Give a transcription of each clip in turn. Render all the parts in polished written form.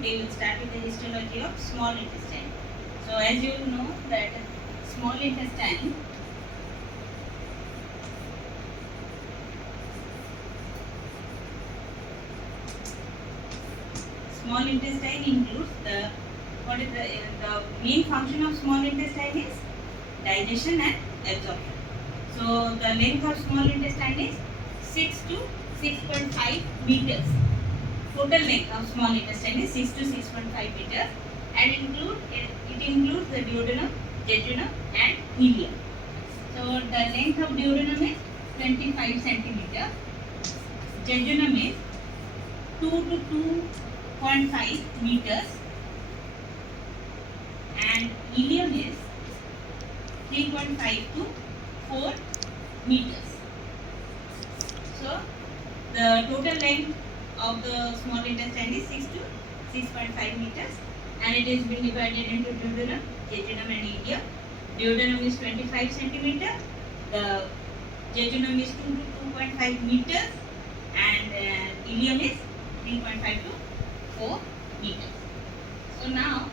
today we'll start with the histology of small intestine. So as you know that small intestine includes the main function of small intestine is digestion and absorption. So the length of small intestine is 6 to 6.5 meters. Total length of small intestine is 6 to 6.5 meters, and it includes the duodenum, jejunum and ileum. So the length of duodenum is 25 centimeter, jejunum is 2 to 2.5 meters, and ileum is 3.5 to 4 meters. So the total length of the small intestine is 6 to 6.5 meters, and it is been divided into duodenum, jejunum and ileum. Duodenum is 25 centimeter, the jejunum is 2 to 2.5 meters, and ileum is 3.5 to 4 meters. So now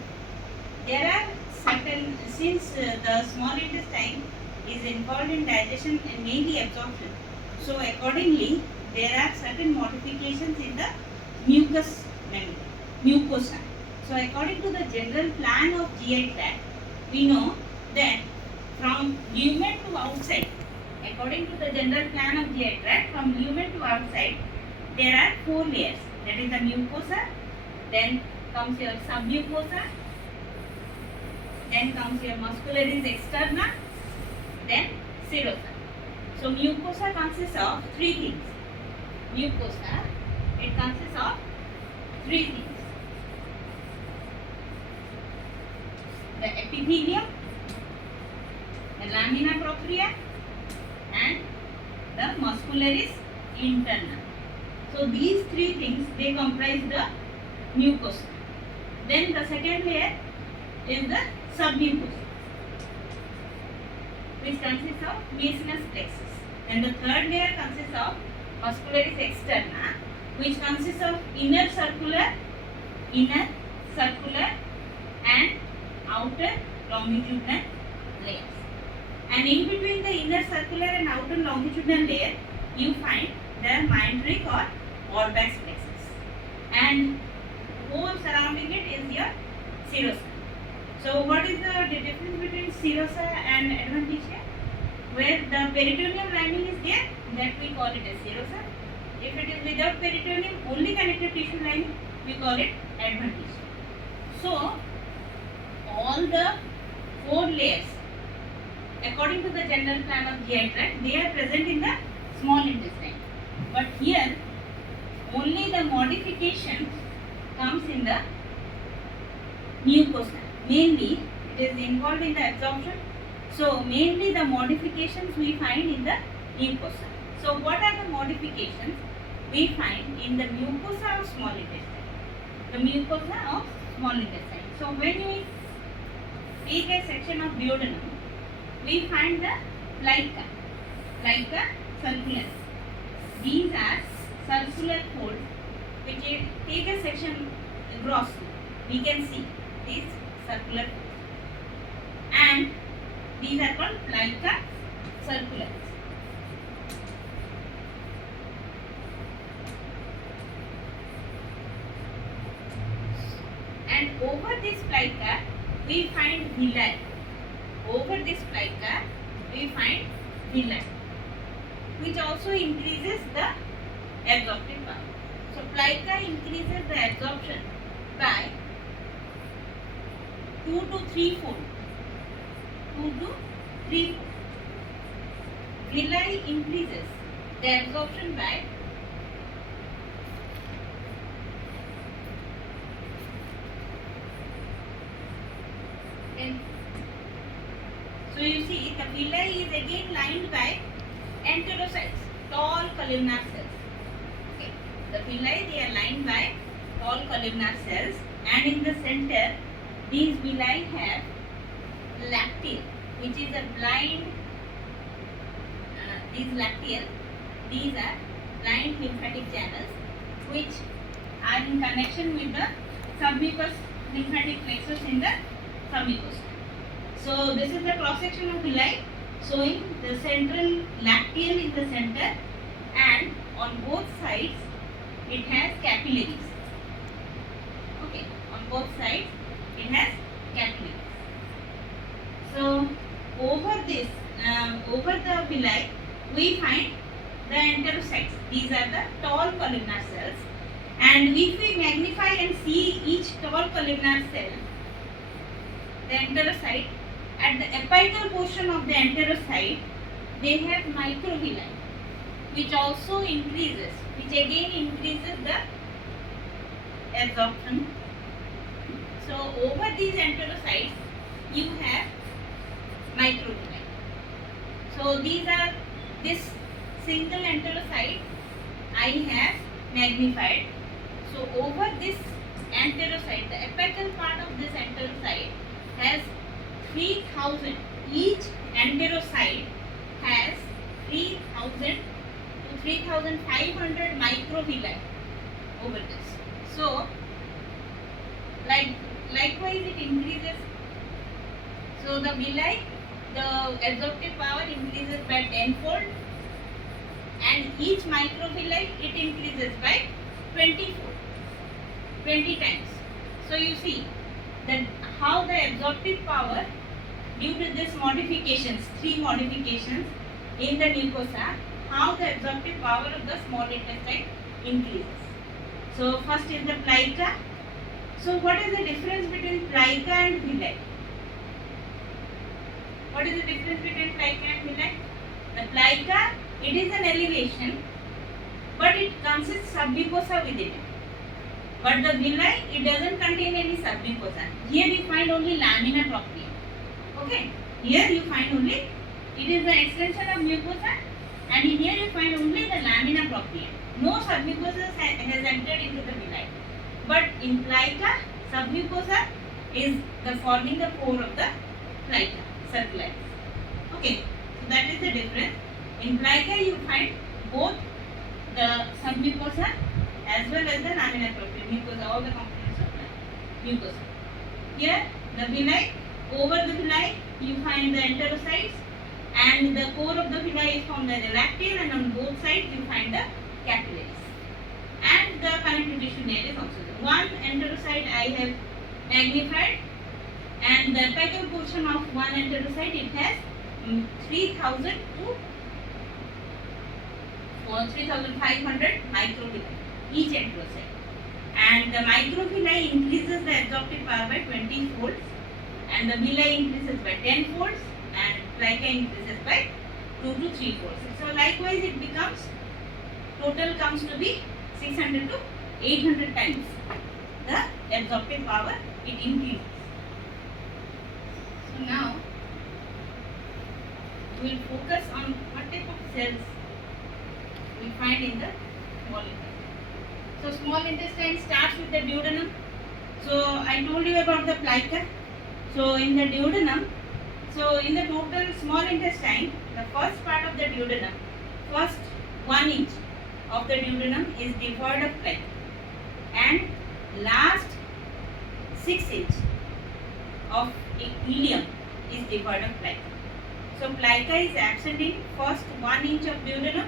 there are certain, since the small intestine is involved in digestion and mainly absorption, so accordingly there are certain modifications in the mucous membrane, mucosa. So according to the general plan of GI tract, we know that from lumen to outside, according to the general plan of GI tract, from lumen to outside, there are 4 layers. That is the mucosa, then comes your submucosa, then comes your muscularis externa, then serosa. So mucosa consists of 3 things. Mucosa, it consists of 3 things. The epithelium, the lamina propria and the muscularis interna. So these 3 things, they comprise the mucosa. Then the second layer is the submucosa, which consists of mucinous plexus. Then the third layer consists of muscularis externa, which consists of inner circular and outer longitudinal layers. And in between the inner circular and outer longitudinal layer, you find the meandric or Orbax plexus. And whole surrounding it is your serosa. So what is the difference between serosa and adventitia? Where the peritoneal lining is there, that we call it as serosa. If it is without peritoneum, only connective tissue lining, we call it adventitia. So all the 4 layers, according to the general plan of GI tract, they are present in the small intestine. But here, only the modification comes in the mucosa. Mainly, it is involved in the absorption. So, mainly the modifications we find in the mucosa. So, what are the modifications we find in the mucosa of small intestine? The mucosa of small intestine. So, when we take a section of duodenum, we find the plica circularis. These are circular folds which take a section grossly. We can see these circular folds, and these are called plica circularis. And over this plica we find villi. Over this plica we find villi, which also increases the absorptive power. So plica increases the absorption by 2 to 3 fold. 2 to 3 fold. Villi increases the absorption by 10. So you see the villi is again lined by enterocytes, tall columnar cells. Okay. The villi, they are lined by tall columnar cells, and in the center these villi have lacteal, which is a blind, these are blind lymphatic channels which are in connection with the submucous lymphatic plexus in the submucous. So this is the cross section of villi, showing the central lacteal in the center, and on both sides it has capillaries. Okay, on both sides it has capillaries. So over this, over the villi, we find the enterocytes. These are the tall columnar cells, and if we magnify and see each tall columnar cell, the enterocyte, at the apical portion of the enterocyte, they have microvilli, which also increases, which again increases the absorption. So over these enterocytes, you have microvilli. So these are, this single enterocyte I have magnified. So over this enterocyte, the apical part of this enterocyte has 3000. Each enterocyte has 3000 to 3500 microvilli over this. So likewise it increases. So the villi, the absorptive power increases by 10-fold, and each microvilli it increases by 20-fold, 20 times. So you see that how the absorptive power, due to this modifications, 3 modifications in the mucosa, how the absorptive power of the small intestine increases. So first is the plica. So what is the difference between plica and villi? What is the difference between plica and villi? The plica, it is an elevation, but it consists submucosa within it. But the villi, it doesn't contain any submucosa. Here you find only lamina propria. Okay, here you find only, it is the extension of mucosa, and in here you find only the lamina propria. No submucosa has entered into the villi. But in plica, submucosa is the forming the core of the plica, circularis. Okay, so that is the difference. In plica you find both the submucosa as well as the lamina propria, mucosa, all the components of mucosa. Here the villi, over the villi you find the enterocytes, and the core of the villi is formed by the lacteal, and on both sides you find the capillaries. And the connective tissue layer is also there. One enterocyte I have magnified, and the apical portion of one enterocyte, it has 3000 to 3500 microvilli each enterocyte, and the microvilli increases the absorptive power by 20 folds, and the villi increases by 10 folds, and plica increases by 2 to 3 folds. So likewise it becomes, total comes to be 600 to 800 times the absorptive power it increases. So now we will focus on what type of cells we find in the small intestine. So small intestine starts with the duodenum. So I told you about the plica. So in the duodenum, so in the total small intestine, the first part of the duodenum, first 1 inch of the duodenum is devoid of plica, and last 6 inch of ileum is devoid of plica. So plica is absent in first 1 inch of duodenum,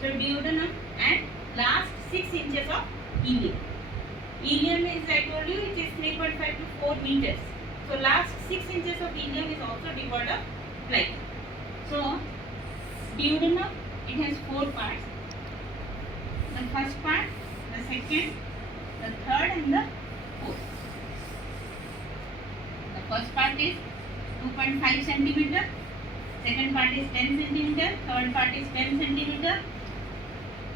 so duodenum, and last 6 inches of ileum. Ileum is, I told you, it is 3.5 to 4 meters. So last 6 inches of ileum is also devoid of plica. So duodenum, it has 4 parts. The first part, the second, the third, and the fourth. The first part is 2.5 centimeter, second part is 10 centimeter, third part is 10 centimeter,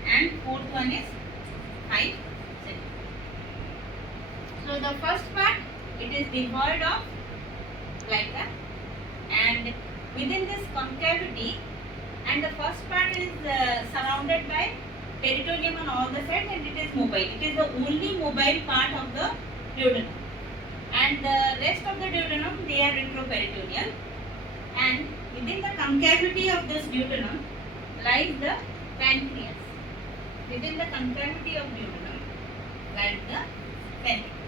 and fourth one is 5 centimeter. So the first part, it is devoid of plica, and within this concavity, and the first part is surrounded by peritoneum on all the sides, and it is mobile. It is the only mobile part of the duodenum, and the rest of the duodenum, they are retroperitoneal, and within the concavity of this duodenum lies the pancreas. Within the concavity of duodenum lies the pancreas.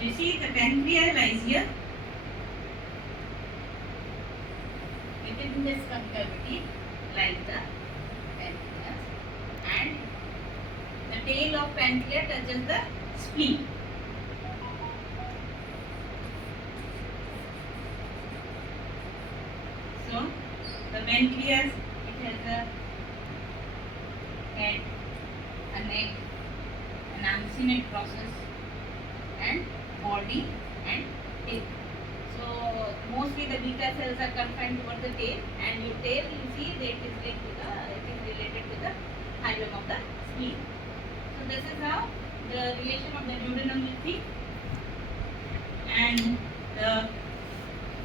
You see the pancreas lies here. Within this concavity lies the pancreas, and the tail of pancreas touches the spleen. So the pancreas, it has a head, a neck, an uncinate process, and body and tail. So mostly the beta cells are confined towards the tail, and your tail, you see that it is related to the hilum of the spleen. So this is how the relation of the duodenum will be, and the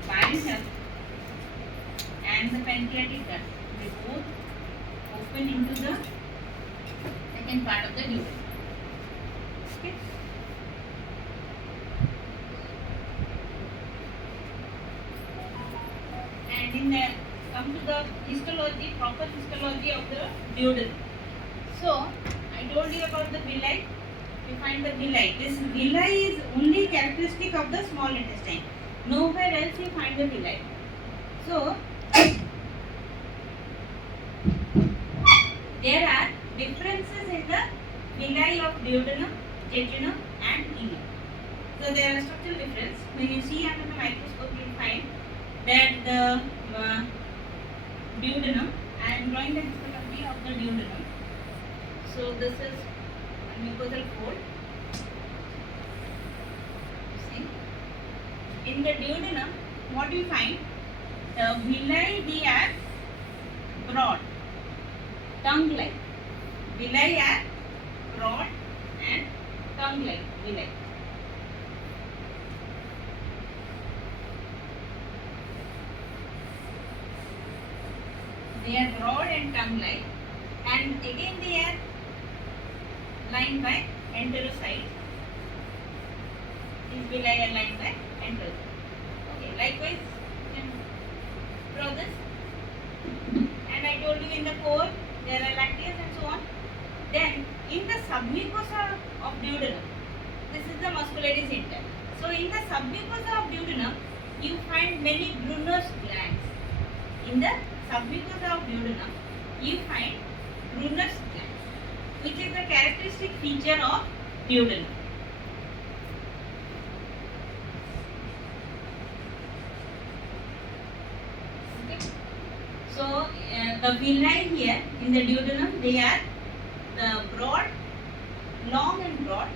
bile duct and the pancreatic duct, they both open into the second part of the duodenum. Okay. And in the come to the histology, proper histology of the duodenum. So I told you about the villi. You find the villi. This villi is only characteristic of the small intestine. Nowhere else you find the villi. So there are differences in the villi of duodenum, jejunum, and ileum. So there are structural difference. When you see under the microscope, you will find that the duodenum, I am drawing the histology of the duodenum. So this is a mucosal fold. See, in the duodenum, what do you find? The villi, they are broad, tongue-like. Villi are broad and tongue-like villi. They are broad and tongue-like, and again they are lined by enterocytes. These villi are lined by enterocytes. Okay, likewise, you can draw this. And I told you in the core there are lacteals and so on. Then in the submucosa of duodenum, this is the muscularis inter. So in the submucosa of duodenum, you find many Brunner's glands. In the submucosa of duodenum, you find Brunner's glands, which is the characteristic feature of duodenum. Okay. So the villi here in the duodenum, they are the broad, long and broad,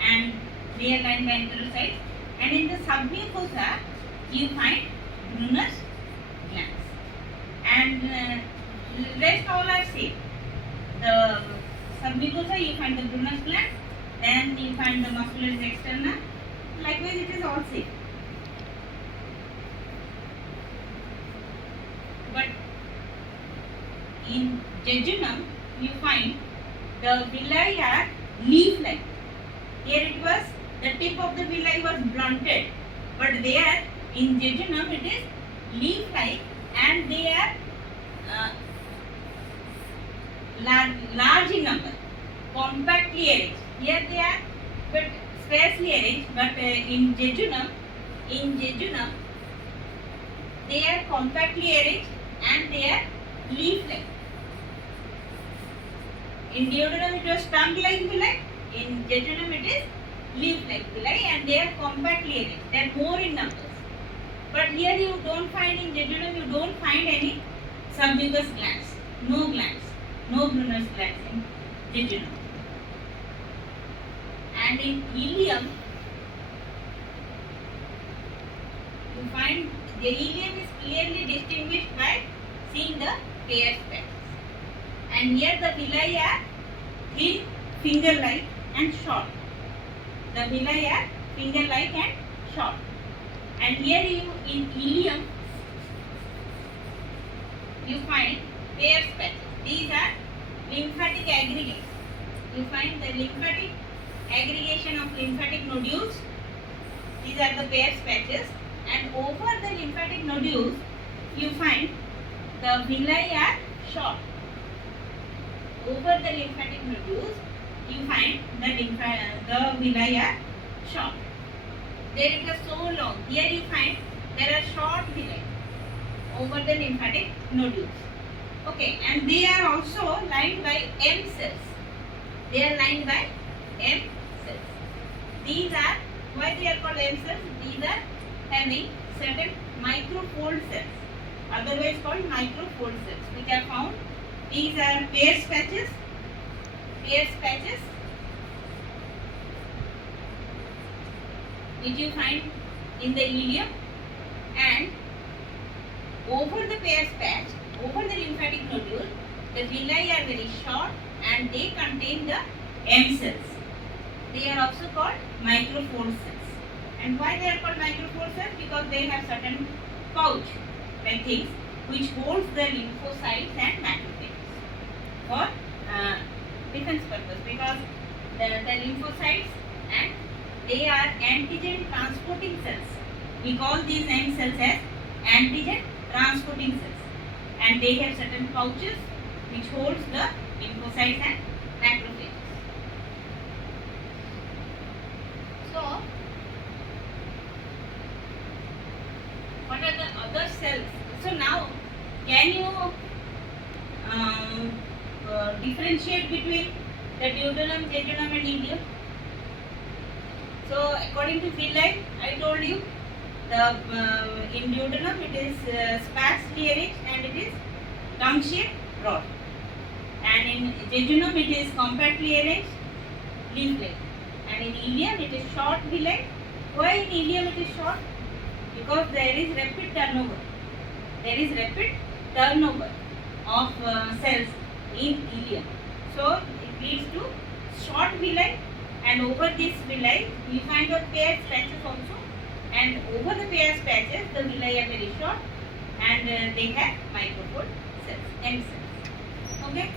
and they are lined by enterocytes. And in the submucosa, you find Brunner's glands. And rest all are same. The submucosa, you find the Brunner's gland, then you find the muscularis externa. Likewise, it is all same. But in jejunum, you find the villi are leaf-like. Here it was, the tip of the villi was blunted, but there in jejunum it is leaf-like, and they are large in number, compactly arranged. Here they are but sparsely arranged, but in jejunum, they are compactly arranged and they are leaf-like. In duodenum it was tongue-like villi, in jejunum it is leaf-like villi, and they are compactly arranged. They are more in numbers. But here you don't find, in jejunum you don't find any submucous glands. No glands. No Brunner's glands in jejunum. And in ileum, you find the ileum is clearly distinguished by seeing the pairs patches. And here the villi are thin, finger-like and short. The villi are finger-like and short. And here you, in ileum, you find pairs patches. These are lymphatic aggregates. You find the lymphatic aggregation of lymphatic nodules. These are the pairs patches. And over the lymphatic nodules, you find the villi are short. Over the lymphatic nodules, you find the villi are short. There is a so long. Here you find there are short villi over the lymphatic nodules. Okay, and they are also lined by M cells. They are lined by M cells. These are, why they are called M cells? These are having certain microfold cells, otherwise called microfold cells, which are found. These are Pearce patches, which you find in the ileum, and over the Pearce patch, over the lymphatic nodule, the villi are very short and they contain the M cells. They are also called microfold cells. And why they are called microfold cells? Because they have certain pouch like things which holds the lymphocytes and macrophages for defense purpose, because the lymphocytes, and they are antigen transporting cells. We call these M cells as antigen transporting cells, and they have certain pouches which holds the lymphocytes and macrophages. So, what are the other cells? So now, can you differentiate between the duodenum, jejunum and ileum? So according to villi, I told you, the in duodenum it is sparsely arranged and it is tongue-shaped rod, and in jejunum it is compactly arranged leaf-like, and in ileum it is short villi. Why in ileum it is short? Because there is rapid turnover. There is rapid turnover of cells in ileum. So it leads to short villi, and over this villi you find the Pearce patches also, and over the Pearce patches the villi are very short and they have microfold cells, M cells. Okay.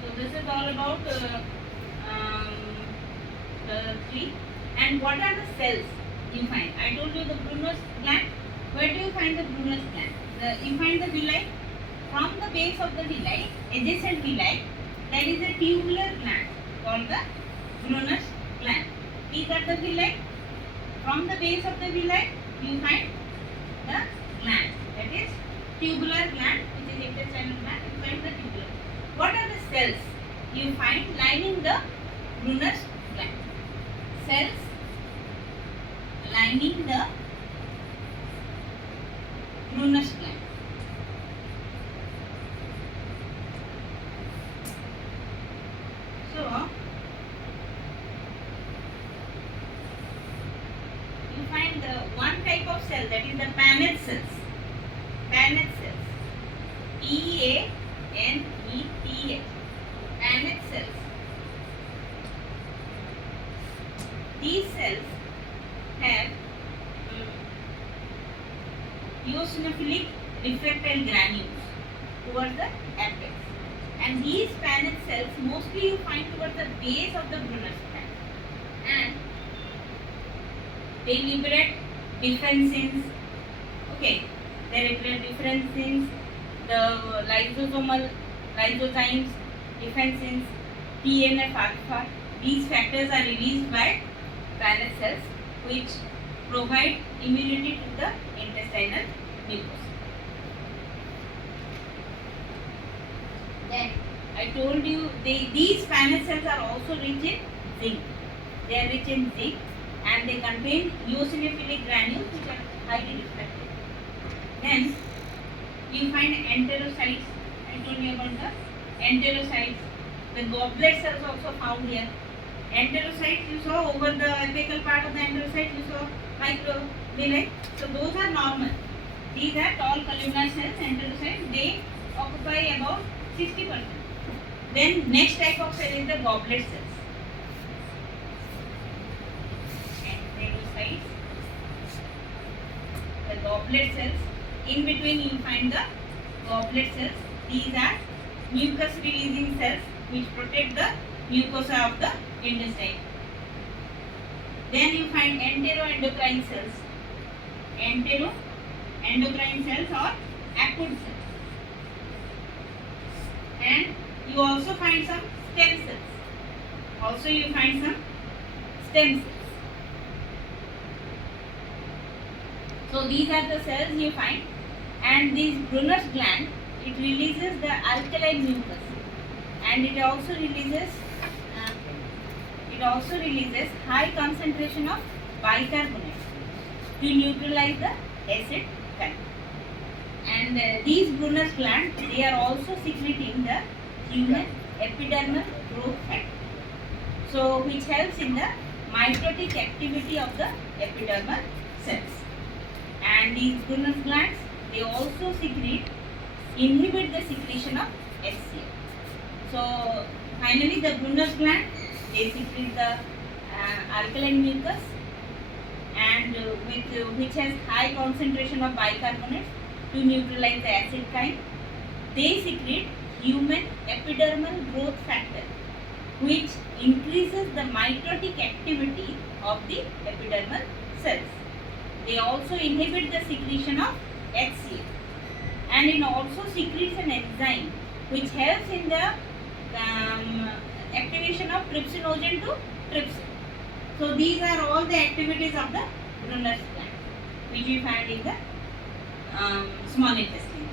So this is all about the tree. And what are the cells you find? I told you the Brunner's gland. Where do you find the Brunner's gland? You find the villi. From the base of the villi, adjacent villi, there is a tubular gland called the Brunner's gland. These are the villi. From the base of the villi, you find the gland, that is tubular gland, which is intestinal gland. You find the tubular. What are the cells you find lining the Brunner's gland? Cells lining the Brunner's gland. So you find the one type of cell, that is the Paneth cells. Paneth cells. Paneth. Paneth cells. These cells have eosinophilic refractile granules towards the apex, and these Paneth cells mostly you find towards the base of the Brunner's gland, and they liberate differensins. Okay, they liberate differensins, the lysozymes, differensins, TNF alpha. These factors are released by Paneth cells, which provide immunity to the intestinal mucosa. Then I told you these Paneth cells are also rich in zinc. They are rich in zinc, and they contain eosinophilic granules which are highly refractive. Then you find enterocytes. I told you about the enterocytes. The goblet cells also found here. Enterocytes you saw over the apical part of the enterocyte, you saw microvilli. So those are normal. These are tall columnar cells, enterocytes. They occupy about 60%. Then next type of cell is the goblet cells. Enterocytes. The goblet cells. In between you find the goblet cells. These are mucus releasing cells which protect the mucosa of the intestine. Then you find enteroendocrine cells. Enteroendocrine cells or Apud cells. And you also find some stem cells. Also you find some stem cells. So these are the cells you find, and this Brunner's gland, it releases the alkaline mucus, and it also releases high concentration of bicarbonate to neutralize the acid current. And these Brunner's gland, they are also secreting the human epidermal growth factor, so which helps in the mitotic activity of the epidermal cells. And these Brunner's glands, they also inhibit the secretion of HCl. So finally the Brunner's gland, they secrete the alkaline mucus, and which has high concentration of bicarbonate to neutralize the acid kind. They secrete human epidermal growth factor, which increases the mitotic activity of the epidermal cells. They also inhibit the secretion of HCl, and it also secretes an enzyme which helps in the activation of trypsinogen to trypsin. So these are all the activities of the Brunner's gland, which we find in the small intestine.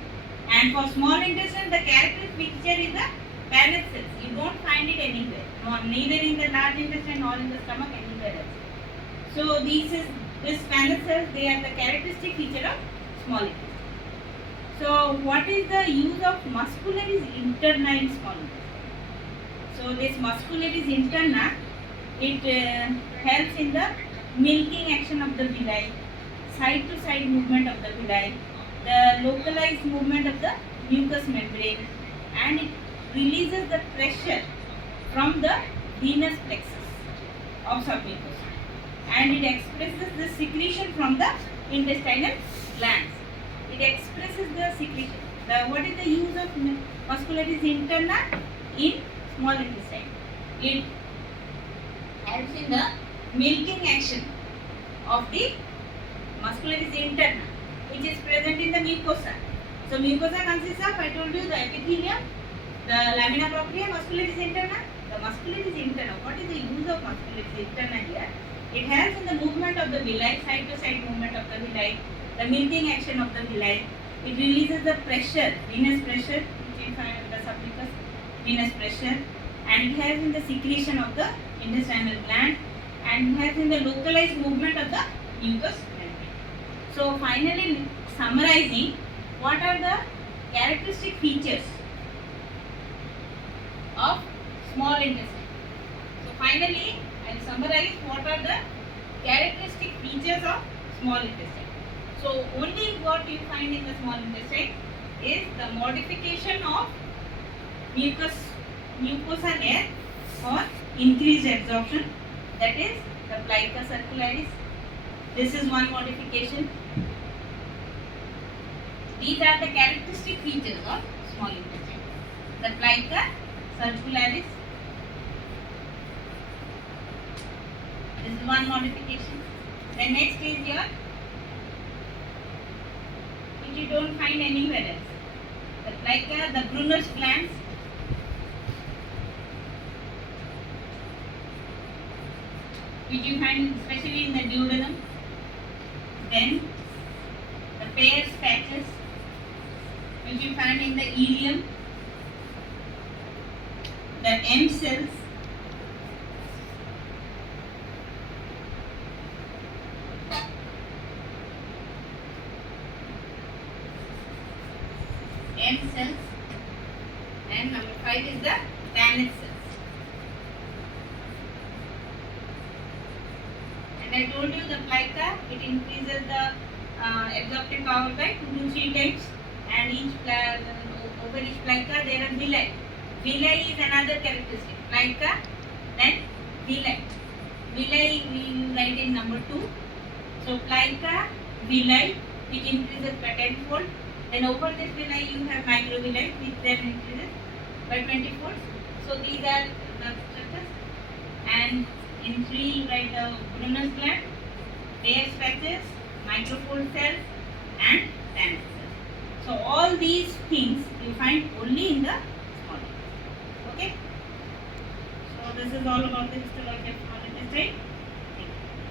And for small intestine, the characteristic feature is the Paneth cells. You don't find it anywhere, neither in the large intestine nor in the stomach, anywhere else. So this Paneth cells, they are the characteristic feature of small intestine. So what is the use of muscularis interna in small intestine? So this muscularis interna, it helps in the milking action of the villi, side to side movement of the villi, the localized movement of the mucous membrane, and it releases the pressure from the venous plexus of submucosa, and it expresses the secretion from the intestinal glands. It expresses the secretion. What is the use of muscularis interna in small intestine? It helps in the milking action of the muscularis interna, which is present in the mucosa. So mucosa consists of, I told you, the epithelium, the lamina propria, muscularis interna. The muscularis interna, what is the use of muscularis interna here? It helps in the movement of the villi, side to side movement of the villi, the milking action of the villi. It releases the pressure, venous pressure, which we find in the submucous, venous pressure, and it helps in the secretion of the intestinal gland, and helps in the localized movement of the mucous membrane. So finally, summarizing, what are the characteristic features of small intestine? So finally, I will summarize what are the characteristic features of small intestine. So only what you find in the small intestine is the modification of mucosa layer for increased absorption, that is the plica circularis. This is one modification. These are the characteristic features of small intestine. The plica circularis. This is one modification. The next is your, which you don't find anywhere else. The plica, the Brunner's glands. Which you find especially in the duodenum. Then the Peyer's patches, which you find in the ileum. The M cells. M cells, and number 5 is the Paneth cells. And I told you the plica, it increases the absorptive power by 2 to 3 times, and over each plica there are villi. Villi is another characteristic. Plica, then villi. Villi we write in number 2. So plica, villi, which increases by 10-fold. Then over this villi you have microvilli, which then increases by 20-fold. So these are the structures. And in 3 you write the Brunner's gland, Peyer's patches, microfold cells, and Paneth cells. So all these things you find only in the small intestine. Okay. So this is all about the histology of